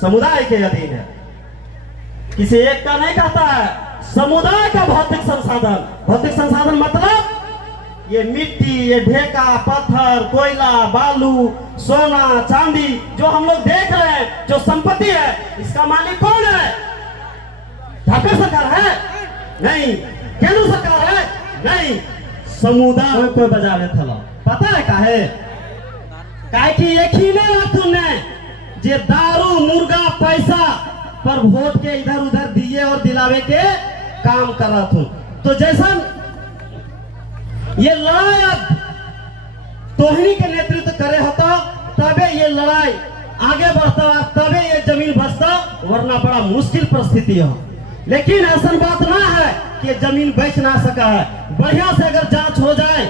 समुदाय के अधीन है। किसी एक का नहीं कहता है, समुदाय का भौतिक संसाधन। भौतिक संसाधन मतलब ये मिट्टी, ये ढेका, पत्थर, कोयला, बालू, सोना, चांदी जो हम लोग देख रहे हैं, जो संपत्ति है, इसका मालिक कौन है? झारखंड सरकार है? नहीं। केंद्र सरकार है? नहीं। समुदाय को बजावे थला। पता है काहे? काहे कि एक ही ने तुमने जे दारू, मुर्गा, पैसा पर वोट के इधर उधर दिए और दिलावे के काम कर रहा था। तो जैसा ये लड़ाई अब तोहनी के नेतृत्व करे होता, तबे ये लड़ाई आगे बढ़ता, तबे ये जमीन बचता, वरना बड़ा मुश्किल परिस्थिति हो। लेकिन ऐसा बात ना है कि जमीन बेच ना सका है। बढ़िया से अगर जांच हो जाए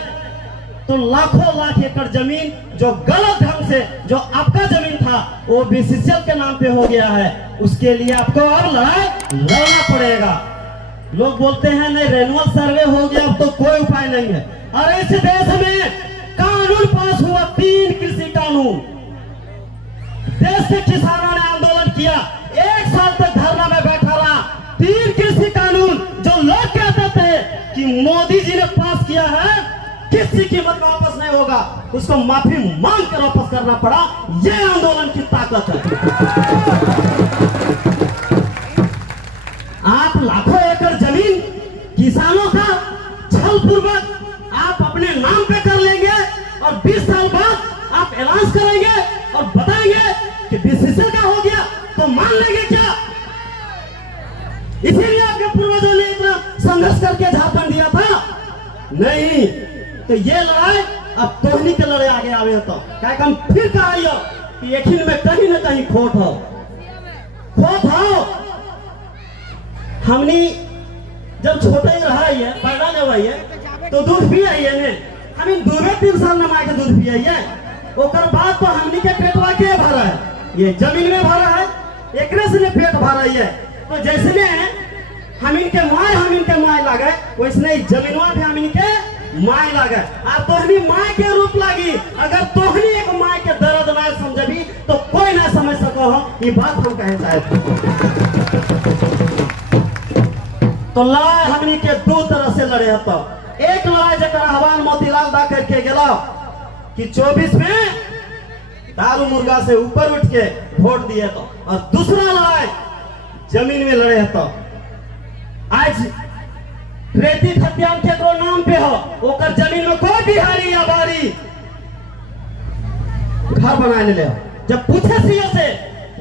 तो लाखों लाख एकड़ जमीन जो गलत ढंग से जो आपका जमीन था वो बीसीसीएल के नाम पे हो गया है, उसके लिए आपको अब लड़ाई लड़ना पड़ेगा। लोग बोलते हैं नहीं रेनुअल सर्वे हो गया, अब तो कोई उपाय नहीं है। अरे इस देश में कानून पास हुआ, 3 कृषि कानून। देश के किसानों ने आंदोलन किया, 1 साल तक धरना में बैठा रहा। 3 कृषि कानून जो लोग कहते थे कि मोदी जी ने पास किया है, किसी कीमत में वापस नहीं होगा, उसको माफी मांग कर वापस करना पड़ा। यह आंदोलन की ताकत है। आप लाखों एकड़ जमीन किसानों का छलपूर्वक आप अपने नाम पे कर लेंगे और 20 साल बाद आप ऐलान करेंगे और बताएंगे कि बीसीसीएल का हो गया, तो मान लेंगे क्या? इसीलिए आपके पूर्वजों ने इतना संघर्ष करके झारखंड दिया था? नहीं। तो ये लड़ाई अब तोहनी के लड़ाई आगे आवे तो क्या हम फिर कहा कि एक में कहीं न कहीं खोट हो। हमनी जब छोटे रहा है, पैदा जब आई है तो दूध पी आई है। हम 2-3 साल न माँ के दूध पी आई है। ओकर बाद तो हमनी के पेटवा के भरा है, ये जमीन में भरा है, एक से पेट भरा है। तो जैसे हम इनके माय लागे, वैसने जमीनवा भी हम इनके माय लागे। आप तोहनी माय के रूप लागी। अगर तोहनी एक माय के दर्द ना समझबी तो कोई ना समझ सको हो। ये बात हम कहे चाहते। तो लड़ाई हमनी के 2 तरह से लड़े हतो। एक लड़ाई जकर आह्वान मोतीलाल दा करके गेला कि 24 में दारू मुर्गा से ऊपर उठ के वोट दिए तो, और दूसरा लड़ाई जमीन में लड़े हतो। आज रेती खतियान केकरो नाम पे हो, ओकर जमीन में कोई बिहारी या बारी घर बनाने ले। जब पूछे सीओ से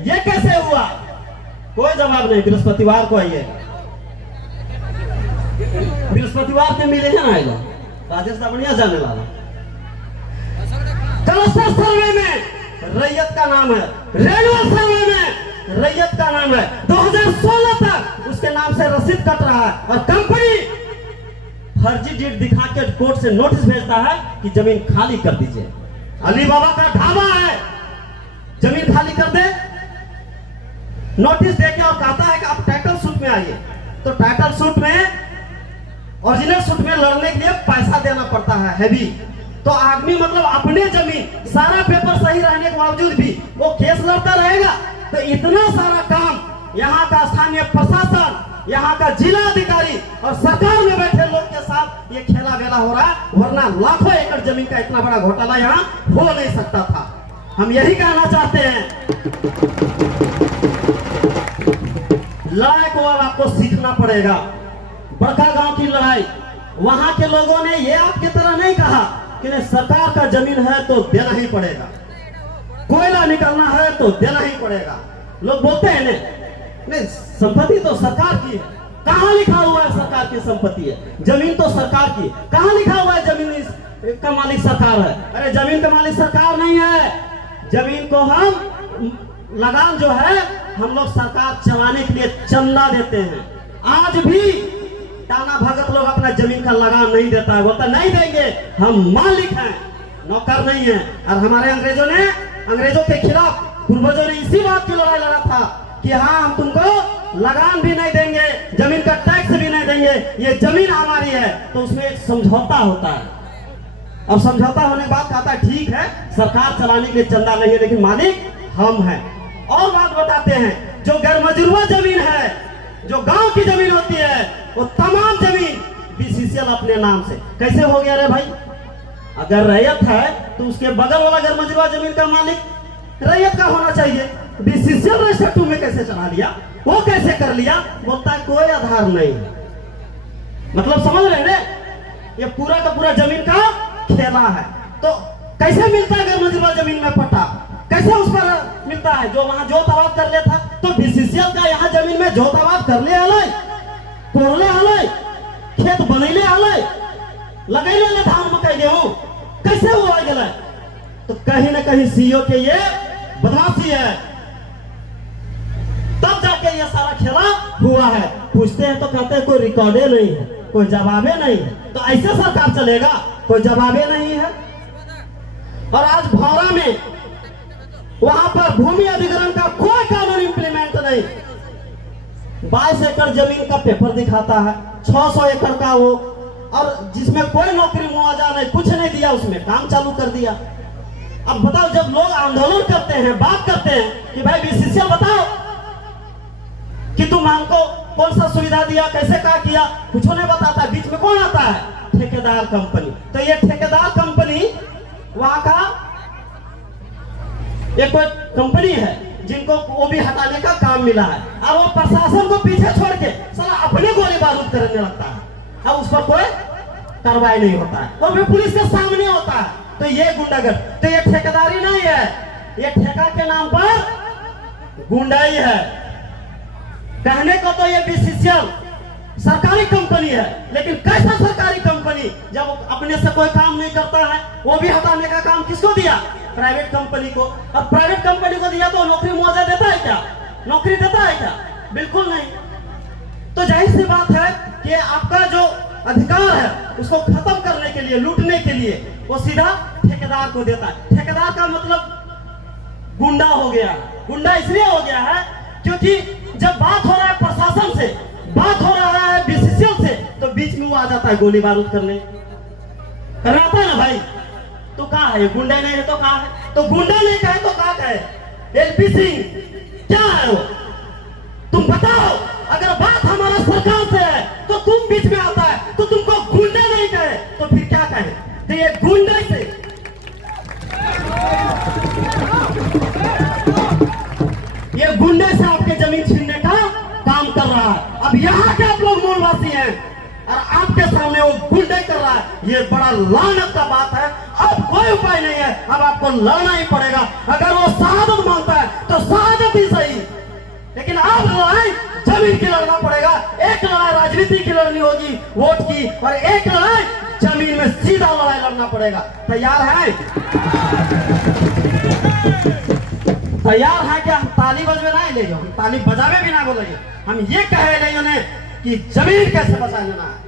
ये कैसे हुआ, कोई जवाब नहीं। बृहस्पतिवार को आइए, बृहस्पतिवार के मिले हैं आएगा। राजेश बढ़िया जाने वाला। कलस्टर सर्वे में रैयत का नाम है, रेनुअल सर्वे में रैयत का नाम है। 2016 तक उसके नाम से रसीद कट रहा है और कंपनी फर्जी डेट दिखा के कोर्ट से नोटिस भेजता है कि जमीन खाली कर दीजिए। अली बाबा का ढाबा है, जमीन खाली कर दे। नोटिस देके और कहता है कि आप टाइटल सूट में आइए। तो टाइटल सूट में, ओरिजिनल सूट में लड़ने के लिए पैसा देना पड़ता है हैवी। तो आदमी मतलब अपने जमीन सारा पेपर सही रहने के बावजूद भी वो केस लड़ता रहेगा। तो इतना सारा काम यहाँ का स्थानीय प्रशासन, यहाँ का जिला अधिकारी और सरकार में बैठे लोग के साथ ये खेला बेला हो रहा है, वरना लाखों एकड़ जमीन का इतना बड़ा घोटाला यहाँ हो नहीं सकता था। हम यही कहना चाहते हैं, लड़ाई को अब आपको सीखना पड़ेगा। बड़का गांव की लड़ाई, वहां के लोगों ने ये आपकी तरह नहीं कहा कि नहीं सरकार का जमीन है तो देना ही पड़ेगा, कोयला निकलना है तो देना ही पड़ेगा। लोग बोलते हैं नहीं संपत्ति तो सरकार की है। कहां लिखा हुआ है सरकार की संपत्ति है? जमीन तो सरकार की। कहां लिखा हुआ है जमीन का मालिक सरकार है? अरे जमीन का मालिक सरकार नहीं है। जमीन को हम लगान जो है हम लोग सरकार चलाने के लिए चंदा देते हैं। आज भी टाना भगत लोग अपना जमीन का लगान नहीं देता है, बोलता नहीं देंगे, हम मालिक हैं, नौकर नहीं है। और हमारे अंग्रेजों के खिलाफ पूर्वजों ने इसी बात की लड़ाई लड़ा था कि हाँ हम तुमको लगान भी नहीं देंगे, जमीन का टैक्स भी नहीं देंगे, ये जमीन हमारी है। तो उसमें एक समझौता होता है। अब समझौता होने के बाद कहता है ठीक है सरकार चलाने के लिए चंदा नहीं है लेकिन मालिक हम हैं। और बात बता कराते हैं। जो गैर मजरूआ जमीन है, जो गांव की जमीन होती है, वो तमाम जमीन बीसीसीएल अपने नाम से। कैसे हो गया रे भाई? अगर रैयत है तो उसके बगल वाला गैर मजरूआ जमीन का मालिक रैयत का होना चाहिए। बीसीसीएल रजिस्टर 2 में कैसे चढ़ा लिया? वो कैसे कर लिया? बोलता है कोई आधार नहीं। मतलब समझ रहे हैं? ये पूरा का पूरा जमीन का खेला है। तो कैसे मिलता है गैर मजरूआ जमीन में पट्टा? कैसे उस पर मिलता है? जो वहां जोत आबाद कर लेता, तो बीसीसीएल का यहाँ जमीन में जोत आबाद कर ले आले, कोरले आले, खेत बनैले आले, लगैले ले धान मकई गेहूं, कैसे वो आ गया? तो कहीं ना कहीं सीईओ के ये बदमाशी है। तब जाके ये सारा खेला हुआ है। पूछते हैं तो कहते हैं कोई रिकॉर्डे नहीं है, कोई जवाबे नहीं है। तो ऐसे सरकार चलेगा? कोई जवाबे नहीं है। और आज भौरा में वहां पर भूमि अधिग्रहण का कोई कानून इंप्लीमेंट नहीं। 22 एकड़ जमीन का पेपर दिखाता है, 600 एकड़ का वो, और जिसमें कोई नौकरी मुआवजा नहीं, कुछ नहीं दिया, उसमें काम चालू कर दिया। अब बताओ, जब लोग आंदोलन करते हैं, बात करते हैं कि भाई बीसीसीएल बताओ कि तुम हमको कौन सा सुविधा दिया, कैसे क्या किया, कुछ नहीं बताता। बीच में कौन आता है? ठेकेदार कंपनी। तो ये ठेकेदार कंपनी वहां का एक कोई कंपनी है जिनको वो भी हटाने का काम मिला है, और वो प्रशासन को पीछे छोड़ के साला अपने गोली बारूद करने लगता है। अब उस पर कोई कार्रवाई नहीं होता है, और भी पुलिस के सामने होता है। तो ये गुंडागर्द, तो ये ठेकेदारी नहीं है, ये ठेका के नाम पर गुंडाई है। कहने को तो ये बीसीसीएल सरकारी कंपनी है, लेकिन कैसा सरकारी कंपनी? जब अपने से कोई काम नहीं करता है, वो भी हटाने का काम किसको दिया? प्राइवेट कंपनी को। अब प्राइवेट कंपनी को दिया तो नौकरी मुआवजा देता है क्या? नौकरी देता है क्या? बिल्कुल नहीं। तो जाहिर सी बात है कि आपका जो अधिकार है उसको खत्म करने के लिए, लूटने के लिए, वो सीधा ठेकेदार को देता है। ठेकेदार का मतलब गुंडा हो गया। गुंडा इसलिए हो गया है क्योंकि जब बात हो रहा है प्रशासन से, बात हो रहा है बीसीसीएल से, तो बीच में वो आ जाता है गोली बारूद करने। कराता है ना भाई? तो कहा है गुंडा नहीं है तो कहा है? तो गुंडा नहीं कहे तो कहा है? एलपी सिंह क्या है वो? तुम बताओ। अगर बात हमारा सरकार से है तो तुम बीच में आता है, तो तुमको गुंडा नहीं कहे तो फिर क्या कहे? तो ये गुंडे से, ये गुंडे से आपके जमीन छीनने का काम कर रहा है। अब यहाँ के आप लोग मूलवासी हैं और आपके सामने वो गुंडे कर रहा है। ये बड़ा लानत का बात है। अब कोई उपाय नहीं है, अब आपको लड़ना ही पड़ेगा। अगर वो शहादत मांगता है तो शहादत ही सही, लेकिन आप लड़ाई जमीन की लड़ना पड़ेगा। एक लड़ाई राजनीति की लड़नी होगी, वोट की, और एक लड़ाई जमीन में सीधा लड़ाई लड़ना पड़ेगा। तैयार है? तैयार है क्या? हम ताली बजवे ना ले जाओ, ताली बजावे भी ना बोलेंगे। हम ये कहे नहीं उन्हें कि जमीन कैसे बचा लेना है।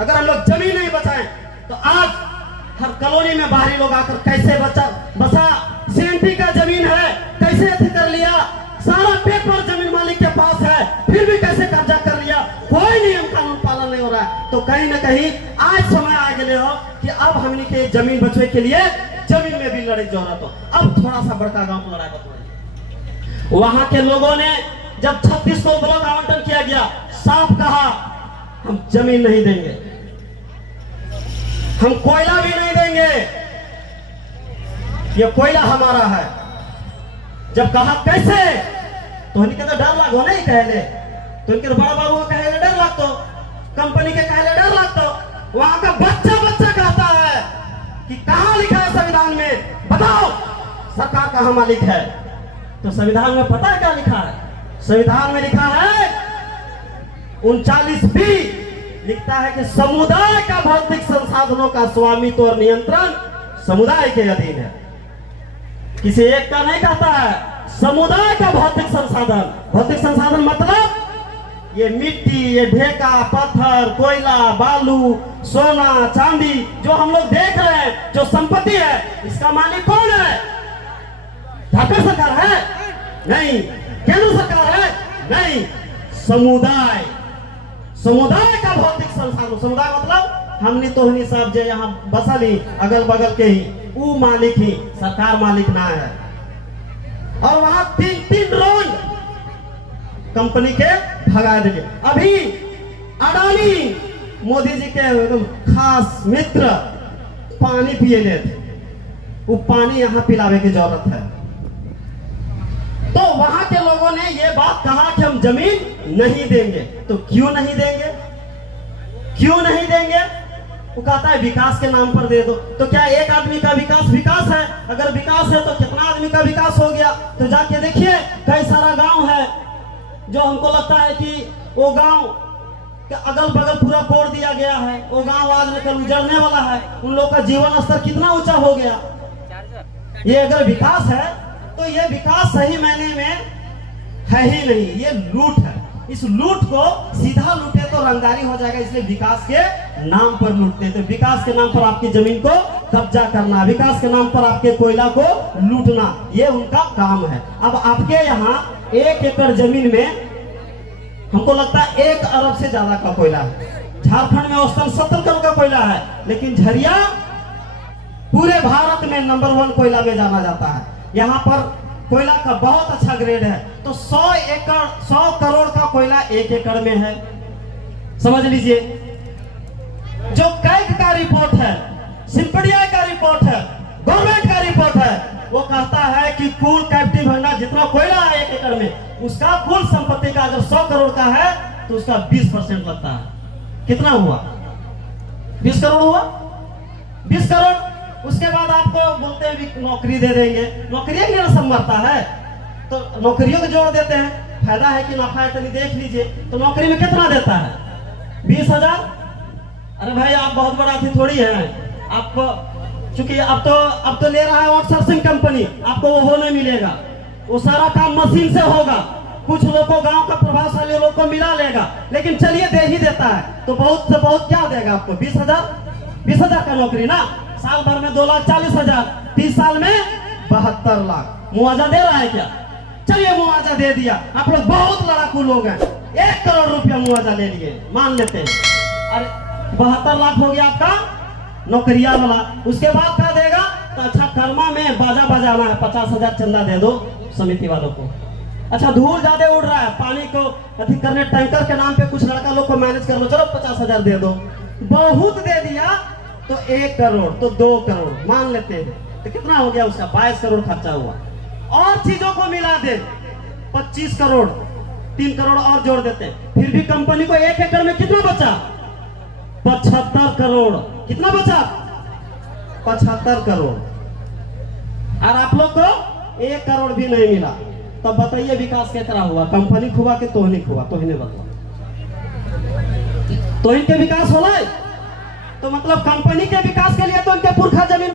अगर हम लोग जमीन नहीं बचाएं तो आज हर कॉलोनी में बाहरी लोग आकर कैसे बसा सीएनटी का जमीन है, कैसे अति कर लिया, सारा पेपर जमीन मालिक के पास है, फिर भी कैसे कब्जा कर लिया, कोई नियम कानून पालन नहीं हो रहा है। तो कहीं ना कहीं आज समय आ गए हो कि अब हमने के जमीन बचवे के लिए जमीन में भी लड़ाई जरूरत हो। अब थोड़ा सा बड़का गांव को लड़ाई बताइए। वहां के लोगों ने जब 36 को ब्लॉक आवंटन किया गया, साफ कहा हम जमीन नहीं देंगे, हम कोयला भी नहीं देंगे, ये कोयला हमारा है। जब कहा कैसे, तो इनके तो डर लागो नहीं कहले, तो इनके बड़ा बाबू को कहले डर लगतो, कंपनी के कहले डर लगतो। वहां का बच्चा बच्चा कहता है कि कहां लिखा है संविधान में, बताओ सरकार कहां मालिक है? तो संविधान में पता है क्या लिखा है? संविधान में लिखा है 39B लिखता है कि समुदाय का भौतिक संसाधनों का स्वामित्व और नियंत्रण समुदाय के अधीन है। किसी एक का नहीं कहता है, समुदाय का भौतिक संसाधन। भौतिक संसाधन मतलब ये मिट्टी, ये ढेका, पत्थर, कोयला, बालू, सोना, चांदी जो हम लोग देख रहे हैं, जो संपत्ति है, इसका मालिक कौन है? झारखंड सरकार है? नहीं। केंद्र सरकार है? नहीं। समुदाय, समुदाय का भौतिक संसाधन। समुदाय मतलब हमनी तोहनी सब जो यहाँ बसली अगल बगल के ही, वो मालिक ही, सरकार मालिक ना है। और वहां 3-3 रोज कंपनी के भगा देंगे। अभी अडानी मोदी जी के एकदम खास मित्र पानी पिए ले थे, वो पानी यहाँ पिलावे की जरूरत है। तो वहां के लोगों ने ये बात कहा कि हम जमीन नहीं देंगे। तो क्यों नहीं देंगे, क्यों नहीं देंगे? वो कहता है विकास के नाम पर दे दो। तो क्या एक आदमी का विकास विकास है? अगर विकास है तो कितना आदमी का विकास हो गया? तो जाके देखिए कई सारा गांव है जो हमको लगता है कि वो गांव के अगल बगल पूरा कोड़ दिया गया है, वो गांव आज न कल उजड़ने वाला है। उन लोगों का जीवन स्तर कितना ऊंचा हो गया। ये अगर विकास है तो ये विकास सही मायने में है ही नहीं, ये लूट है। इस लूट को सीधा लूटे तो रंगदारी हो जाएगा, इसलिए विकास के नाम पर लूटते। तो विकास के नाम पर आपकी जमीन को कब्जा करना, विकास के नाम पर आपके कोयला को लूटना, ये उनका काम है। अब आपके यहाँ 1 एकड़ जमीन में हमको लगता है 1 अरब से ज्यादा का कोयला है। झारखंड में औसतन 70 करोड़ का कोयला है, लेकिन झरिया पूरे भारत में नंबर 1 कोयला में जाना जाता है। यहाँ पर कोयला का बहुत अच्छा ग्रेड है। तो 100 करोड़ का कोयला 1 एकड़ में है। समझ लीजिए, जो कैग का रिपोर्ट है, सिंपड़िया का रिपोर्ट है, गवर्नमेंट का रिपोर्ट है, वो कहता है कि कुल कैप्टिव भंडार जितना कोयला है 1 एकड़ में, उसका कुल संपत्ति का अगर 100 करोड़ का है तो उसका 20% लगता है। कितना हुआ? 20 करोड़ हुआ। 20 करोड़। उसके बाद आपको बोलते हैं नौकरी दे देंगे। नौकरियां की रस्म मरता है तो नौकरियों को जोड़ देते हैं। फायदा है कि नफा है, तो देख लीजिए। तो नौकरी में कितना देता है? 20,000। अरे भाई आप बहुत बड़ा थी थोड़ी है आपको, चूंकि अब तो ले रहा है आउटसोर्सिंग कंपनी, आपको वो होने मिलेगा। वो सारा काम मशीन से होगा। कुछ लोग को गांव का प्रभावशाली लोग को मिला लेगा, लेकिन चलिए दे ही देता है। तो बहुत से बहुत क्या देगा आपको? 20,000। 20,000 का नौकरी ना, साल भर में 2,40,000, 30 साल में 72 लाख मुआवजा दे रहा है क्या? चलिए मुआवजा दे दिया। आप लोग बहुत लड़ाकू लोग हैं, 1 करोड़ रुपया मुआवजा ले लिए, मान लेते हैं। अरे 72 लाख हो गया आपका नौकरिया वाला। उसके बाद क्या देगा? तो अच्छा कर्मा में बाजा बजाना है, 50,000 चंदा दे दो समिति वालों को। अच्छा धूल ज्यादा उड़ रहा है, पानी को अधिक करने टैंकर के नाम पे कुछ लड़का लोग को मैनेज कर लो, चलो 50,000 दे दो। बहुत दे दिया तो 1 करोड़, तो 2 करोड़ मान लेते हैं। तो कितना हो गया उसका? 22 करोड़ खर्चा हुआ। और चीजों को मिला दे 25 करोड़, 3 करोड़ और जोड़ देते हैं, फिर भी कंपनी को 1 एकड़ में कितना बचा? 75 करोड़। कितना बचा? 75 करोड़। और आप लोग को 1 करोड़ भी नहीं मिला। तब बताइए विकास किस तरह हुआ? कंपनी खुआ के तोहनी खुआ? तोहने बताओ, तो इनके विकास हो रहा है। तो मतलब कंपनी के विकास के लिए तो इनके पुरखा जमीन